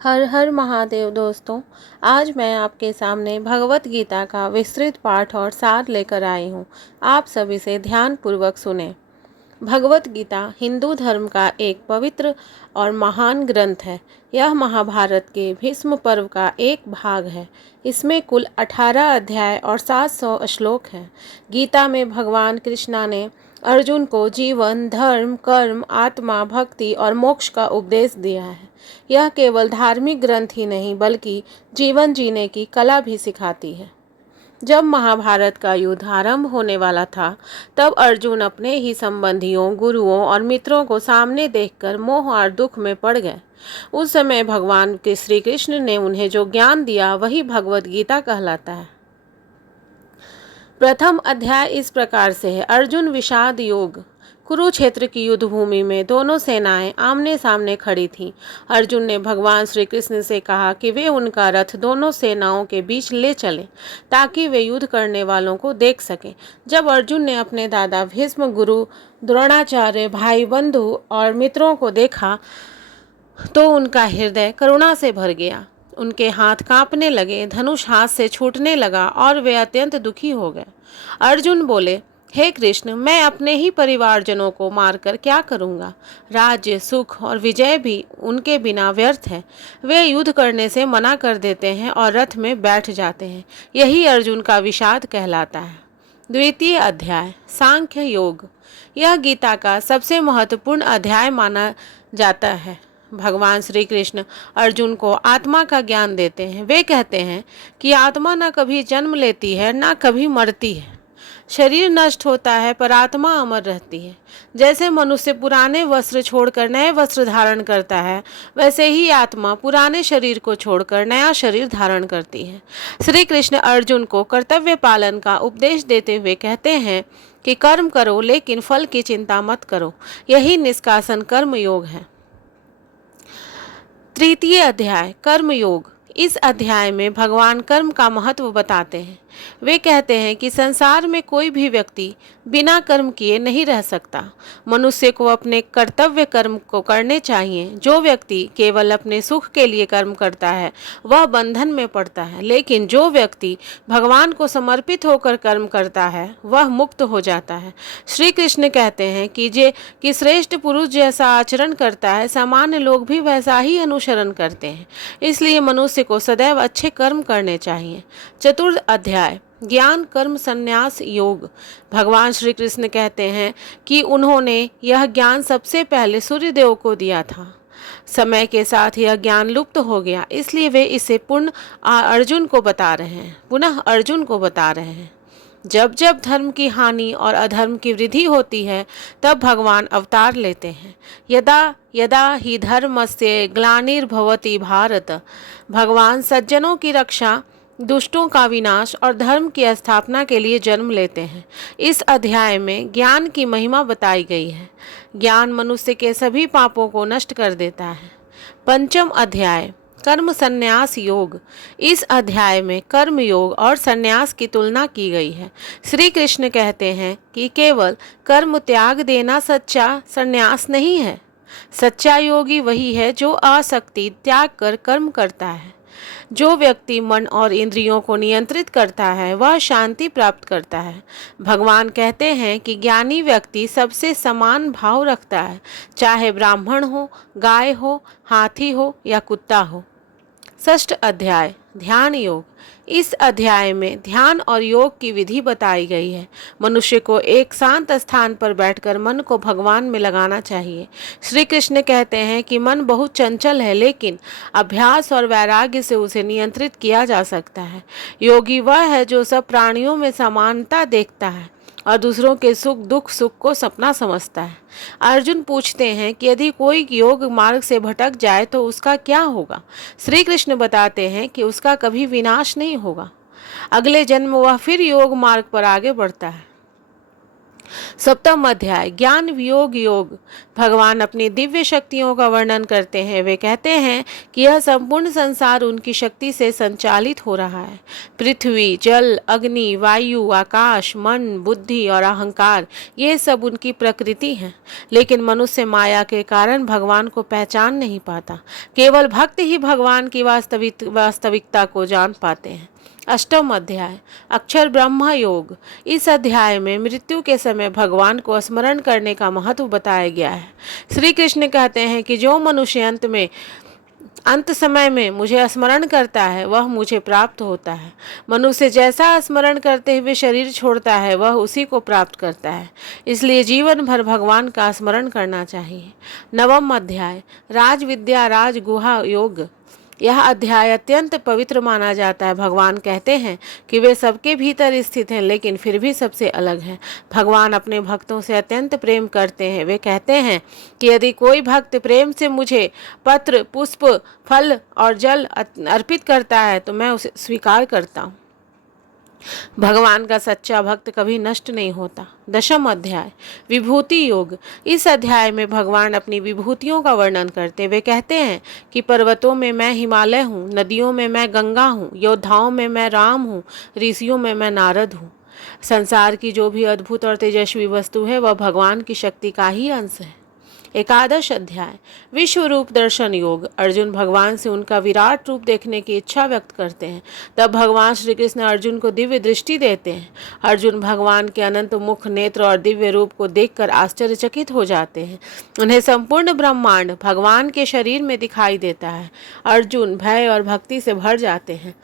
हर हर महादेव दोस्तों। आज मैं आपके सामने भगवत गीता का विस्तृत पाठ और सार लेकर आई हूँ। आप सभी से ध्यान पूर्वक सुने। भगवत गीता हिंदू धर्म का एक पवित्र और महान ग्रंथ है। यह महाभारत के भीष्म पर्व का एक भाग है। इसमें कुल 18 अध्याय और 700 श्लोक हैं। गीता में भगवान कृष्णा ने अर्जुन को जीवन, धर्म, कर्म, आत्मा, भक्ति और मोक्ष का उपदेश दिया है। यह केवल धार्मिक ग्रंथ ही नहीं बल्कि जीवन जीने की कला भी सिखाती है। जब महाभारत का युद्ध आरंभ होने वाला था, तब अर्जुन अपने ही संबंधियों, गुरुओं और मित्रों को सामने देखकर मोह और दुख में पड़ गए। उस समय भगवान के श्री कृष्ण ने उन्हें जो ज्ञान दिया वही भगवत गीता कहलाता है। प्रथम अध्याय इस प्रकार से है। अर्जुन विषाद योग। कुरुक्षेत्र की युद्ध भूमि में दोनों सेनाएं आमने सामने खड़ी थीं। अर्जुन ने भगवान श्री कृष्ण से कहा कि वे उनका रथ दोनों सेनाओं के बीच ले चलें ताकि वे युद्ध करने वालों को देख सकें। जब अर्जुन ने अपने दादा भीष्म, गुरु द्रोणाचार्य, भाई बंधु और मित्रों को देखा तो उनका हृदय करुणा से भर गया। उनके हाथ कांपने लगे, धनुष हाथ से छूटने लगा और वे अत्यंत दुखी हो गए। अर्जुन बोले, हे कृष्ण, मैं अपने ही परिवारजनों को मारकर क्या करूंगा? राज्य, सुख और विजय भी उनके बिना व्यर्थ है। वे युद्ध करने से मना कर देते हैं और रथ में बैठ जाते हैं। यही अर्जुन का विषाद कहलाता है। द्वितीय अध्याय सांख्य योग। यह गीता का सबसे महत्वपूर्ण अध्याय माना जाता है। भगवान श्री कृष्ण अर्जुन को आत्मा का ज्ञान देते हैं। वे कहते हैं कि आत्मा न कभी जन्म लेती है न कभी मरती है। शरीर नष्ट होता है पर आत्मा अमर रहती है। जैसे मनुष्य पुराने वस्त्र छोड़कर नए वस्त्र धारण करता है, वैसे ही आत्मा पुराने शरीर को छोड़कर नया शरीर धारण करती है। श्री कृष्ण अर्जुन को कर्तव्य पालन का उपदेश देते हुए कहते हैं कि कर्म करो लेकिन फल की चिंता मत करो। यही निष्कासन कर्म योग है। तृतीय अध्याय कर्म योग। इस अध्याय में भगवान कर्म का महत्व बताते हैं। वे कहते हैं कि संसार में कोई भी व्यक्ति बिना कर्म किए नहीं रह सकता। मनुष्य को अपने कर्तव्य कर्म को करने चाहिए। जो व्यक्ति केवल अपने सुख के लिए कर्म करता है वह बंधन में पड़ता है, लेकिन जो व्यक्ति भगवान को समर्पित होकर कर्म करता है वह मुक्त हो जाता है। श्री कृष्ण कहते हैं कि श्रेष्ठ पुरुष जैसा आचरण करता है, सामान्य लोग भी वैसा ही अनुसरण करते हैं। इसलिए मनुष्य को सदैव अच्छे कर्म करने चाहिए। चतुर्थ अध्याय ज्ञान कर्म संन्यास योग। भगवान श्री कृष्ण कहते हैं कि उन्होंने यह ज्ञान सबसे पहले सूर्यदेव को दिया था। समय के साथ यह ज्ञान लुप्त हो गया, इसलिए वे इसे पुनः अर्जुन को बता रहे हैं। जब जब धर्म की हानि और अधर्म की वृद्धि होती है तब भगवान अवतार लेते हैं। यदा यदा ही धर्मस्य ग्लानिर्भवति भारत। भगवान सज्जनों की रक्षा, दुष्टों का विनाश और धर्म की स्थापना के लिए जन्म लेते हैं। इस अध्याय में ज्ञान की महिमा बताई गई है। ज्ञान मनुष्य के सभी पापों को नष्ट कर देता है। पंचम अध्याय कर्म संन्यास योग। इस अध्याय में कर्म योग और संन्यास की तुलना की गई है। श्री कृष्ण कहते हैं कि केवल कर्म त्याग देना सच्चा संन्यास नहीं है। सच्चा योगी वही है जो आसक्ति त्याग कर कर्म करता है। जो व्यक्ति मन और इंद्रियों को नियंत्रित करता है वह शांति प्राप्त करता है। भगवान कहते हैं कि ज्ञानी व्यक्ति सबसे समान भाव रखता है, चाहे ब्राह्मण हो, गाय हो, हाथी हो या कुत्ता हो। षष्ठ अध्याय ध्यान योग। इस अध्याय में ध्यान और योग की विधि बताई गई है। मनुष्य को एक शांत स्थान पर बैठकर मन को भगवान में लगाना चाहिए। श्री कृष्ण कहते हैं कि मन बहुत चंचल है, लेकिन अभ्यास और वैराग्य से उसे नियंत्रित किया जा सकता है। योगी वह है जो सब प्राणियों में समानता देखता है और दूसरों के सुख दुख सुख को सपना समझता है। अर्जुन पूछते हैं कि यदि कोई योग मार्ग से भटक जाए तो उसका क्या होगा? श्री कृष्ण बताते हैं कि उसका कभी विनाश नहीं होगा। अगले जन्म वह फिर योग मार्ग पर आगे बढ़ता है। सप्तम अध्याय ज्ञान वियोग योग। भगवान अपनी दिव्य शक्तियों का वर्णन करते हैं। वे कहते हैं कि यह संपूर्ण संसार उनकी शक्ति से संचालित हो रहा है। पृथ्वी, जल, अग्नि, वायु, आकाश, मन, बुद्धि और अहंकार, ये सब उनकी प्रकृति हैं। लेकिन मनुष्य माया के कारण भगवान को पहचान नहीं पाता। केवल भक्त ही भगवान की वास्तविकता को जान पाते हैं। अष्टम अध्याय अक्षर ब्रह्म योग। इस अध्याय में मृत्यु के समय भगवान को स्मरण करने का महत्व बताया गया है। श्री कृष्ण कहते हैं कि जो मनुष्य अंत समय में मुझे स्मरण करता है वह मुझे प्राप्त होता है। मनुष्य जैसा स्मरण करते हुए शरीर छोड़ता है वह उसी को प्राप्त करता है। इसलिए जीवन भर भगवान का स्मरण करना चाहिए। नवम अध्याय राज विद्या राज गुहा योग। यह अध्याय अत्यंत पवित्र माना जाता है। भगवान कहते हैं कि वे सबके भीतर स्थित हैं लेकिन फिर भी सबसे अलग हैं। भगवान अपने भक्तों से अत्यंत प्रेम करते हैं। वे कहते हैं कि यदि कोई भक्त प्रेम से मुझे पत्र, पुष्प, फल और जल अर्पित करता है तो मैं उसे स्वीकार करता हूँ। भगवान का सच्चा भक्त कभी नष्ट नहीं होता। दशम अध्याय विभूति योग। इस अध्याय में भगवान अपनी विभूतियों का वर्णन करते वे कहते हैं कि पर्वतों में मैं हिमालय हूँ, नदियों में मैं गंगा हूँ, योद्धाओं में मैं राम हूँ, ऋषियों में मैं नारद हूँ। संसार की जो भी अद्भुत और तेजस्वी वस्तु है वह भगवान की शक्ति का ही अंश है। एकादश अध्याय विश्व रूप दर्शन योग। अर्जुन भगवान से उनका विराट रूप देखने की इच्छा व्यक्त करते हैं। तब भगवान श्री कृष्ण अर्जुन को दिव्य दृष्टि देते हैं। अर्जुन भगवान के अनंत मुख, नेत्र और दिव्य रूप को देखकर आश्चर्यचकित हो जाते हैं। उन्हें संपूर्ण ब्रह्मांड भगवान के शरीर में दिखाई देता है। अर्जुन भय और भक्ति से भर जाते हैं।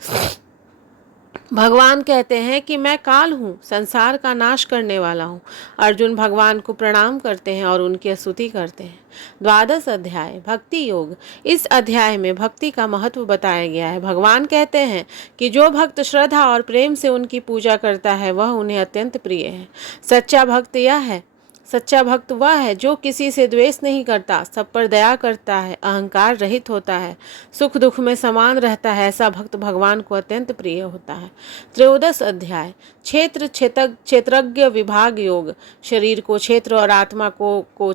भगवान कहते हैं कि मैं काल हूँ, संसार का नाश करने वाला हूँ। अर्जुन भगवान को प्रणाम करते हैं और उनकी स्तुति करते हैं। द्वादश अध्याय भक्ति योग। इस अध्याय में भक्ति का महत्व बताया गया है। भगवान कहते हैं कि जो भक्त श्रद्धा और प्रेम से उनकी पूजा करता है वह उन्हें अत्यंत प्रिय है। सच्चा भक्त वह है जो किसी से द्वेष नहीं करता, सब पर दया करता है, अहंकार रहित होता है, सुख दुख में समान रहता है। ऐसा भक्त भगवान को अत्यंत प्रिय होता है। त्रयोदश अध्याय क्षेत्रज्ञ विभाग योग। शरीर को क्षेत्र और आत्मा को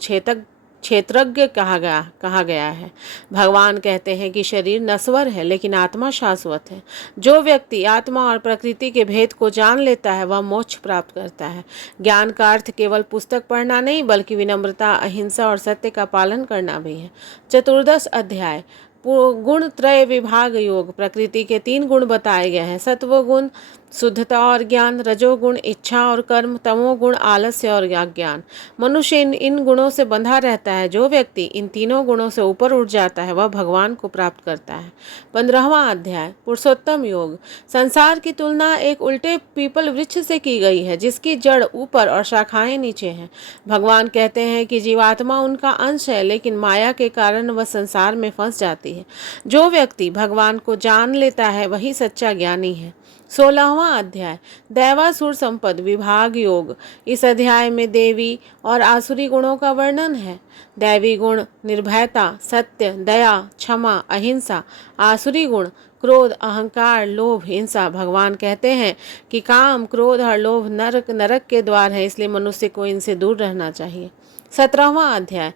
क्षेत्रज्ञ कहा गया है। भगवान कहते हैं कि शरीर नश्वर है लेकिन आत्मा शाश्वत है। जो व्यक्ति आत्मा और प्रकृति के भेद को जान लेता है वह मोक्ष प्राप्त करता है। ज्ञान का अर्थ केवल पुस्तक पढ़ना नहीं बल्कि विनम्रता, अहिंसा और सत्य का पालन करना भी है। चतुर्दश अध्याय गुण त्रय विभाग योग। प्रकृति के 3 गुण बताए गए हैं। सत्व गुण शुद्धता और ज्ञान, रजोगुण इच्छा और कर्म, तमोगुण आलस्य और अज्ञान। मनुष्य इन गुणों से बंधा रहता है। जो व्यक्ति इन तीनों गुणों से ऊपर उठ जाता है वह भगवान को प्राप्त करता है। 15वां अध्याय पुरुषोत्तम योग। संसार की तुलना एक उल्टे पीपल वृक्ष से की गई है जिसकी जड़ ऊपर और शाखाएं नीचे हैं। भगवान कहते हैं कि जीवात्मा उनका अंश है लेकिन माया के कारण वह संसार में फंस जाती है। जो व्यक्ति भगवान को जान लेता है वही सच्चा ज्ञानी है। 16वां अध्याय दैवासुर संपद विभाग योग। इस अध्याय में देवी और आसुरी गुणों का वर्णन है। दैवी गुण निर्भयता, सत्य, दया, क्षमा, अहिंसा। आसुरी गुण क्रोध, अहंकार, लोभ, हिंसा। भगवान कहते हैं कि काम, क्रोध और लोभ नरक के द्वार है, इसलिए मनुष्य को इनसे दूर रहना चाहिए। 17वां अध्याय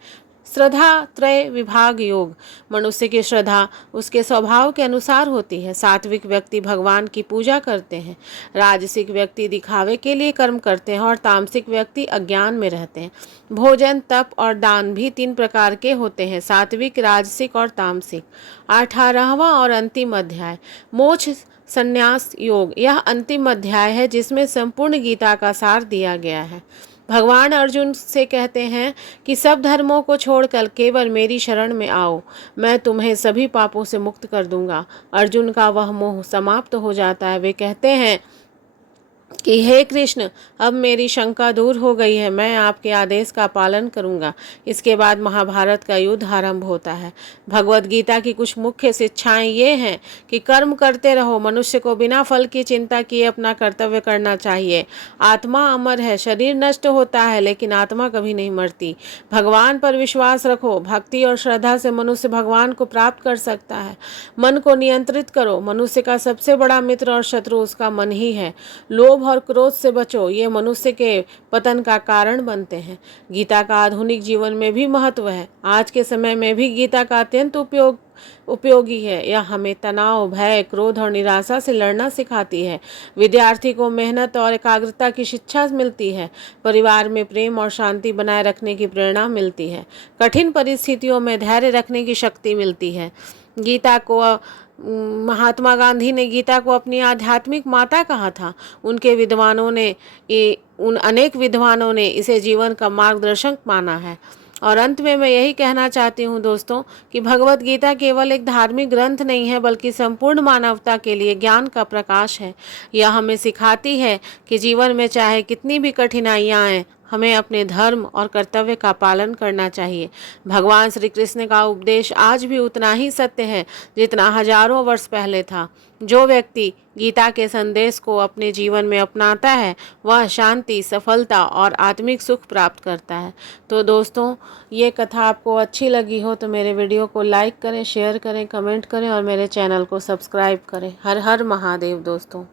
श्रद्धा त्रय विभाग योग। मनुष्य की श्रद्धा उसके स्वभाव के अनुसार होती है। सात्विक व्यक्ति भगवान की पूजा करते हैं, राजसिक व्यक्ति दिखावे के लिए कर्म करते हैं और तामसिक व्यक्ति अज्ञान में रहते हैं। भोजन, तप और दान भी 3 प्रकार के होते हैं, सात्विक, राजसिक और तामसिक। 18वां और अंतिम अध्याय मोक्ष संन्यास योग। यह अंतिम अध्याय है जिसमें संपूर्ण गीता का सार दिया गया है। भगवान अर्जुन से कहते हैं कि सब धर्मों को छोड़कर केवल मेरी शरण में आओ, मैं तुम्हें सभी पापों से मुक्त कर दूंगा। अर्जुन का वह मोह समाप्त हो जाता है। वे कहते हैं कि हे कृष्ण, अब मेरी शंका दूर हो गई है, मैं आपके आदेश का पालन करूंगा। इसके बाद महाभारत का युद्ध आरंभ होता है। भगवत गीता की कुछ मुख्य शिक्षाएं ये हैं कि कर्म करते रहो, मनुष्य को बिना फल की चिंता किए अपना कर्तव्य करना चाहिए। आत्मा अमर है, शरीर नष्ट होता है लेकिन आत्मा कभी नहीं मरती। भगवान पर विश्वास रखो, भक्ति और श्रद्धा से मनुष्य भगवान को प्राप्त कर सकता है। मन को नियंत्रित करो, मनुष्य का सबसे बड़ा मित्र और शत्रु उसका मन ही है। लोभ और क्रोध से बचो, ये मनुष्य के पतन का कारण बनते हैं। गीता का आधुनिक जीवन में भी महत्व है। आज के समय में भी गीता का अत्यंत उपयोगी है। यह हमें तनाव, भय, क्रोध और निराशा से लड़ना सिखाती है। विद्यार्थी को मेहनत और एकाग्रता की शिक्षा मिलती है। परिवार में प्रेम और शांति बनाए रखने की प्रेरणा मिलती है। कठिन परिस्थितियों में धैर्य रखने की शक्ति मिलती है। गीता को महात्मा गांधी ने गीता को अपनी आध्यात्मिक माता कहा था। उन अनेक विद्वानों ने इसे जीवन का मार्गदर्शक माना है। और अंत में मैं यही कहना चाहती हूँ दोस्तों कि भगवत गीता केवल एक धार्मिक ग्रंथ नहीं है, बल्कि संपूर्ण मानवता के लिए ज्ञान का प्रकाश है। यह हमें सिखाती है कि जीवन में चाहे कितनी भी कठिनाइयाँ आएं, हमें अपने धर्म और कर्तव्य का पालन करना चाहिए। भगवान श्री कृष्ण का उपदेश आज भी उतना ही सत्य है जितना हजारों वर्ष पहले था। जो व्यक्ति गीता के संदेश को अपने जीवन में अपनाता है, वह शांति, सफलता और आत्मिक सुख प्राप्त करता है। तो दोस्तों, ये कथा आपको अच्छी लगी हो तो मेरे वीडियो को लाइक करें, शेयर करें, कमेंट करें और मेरे चैनल को सब्सक्राइब करें। हर हर महादेव दोस्तों।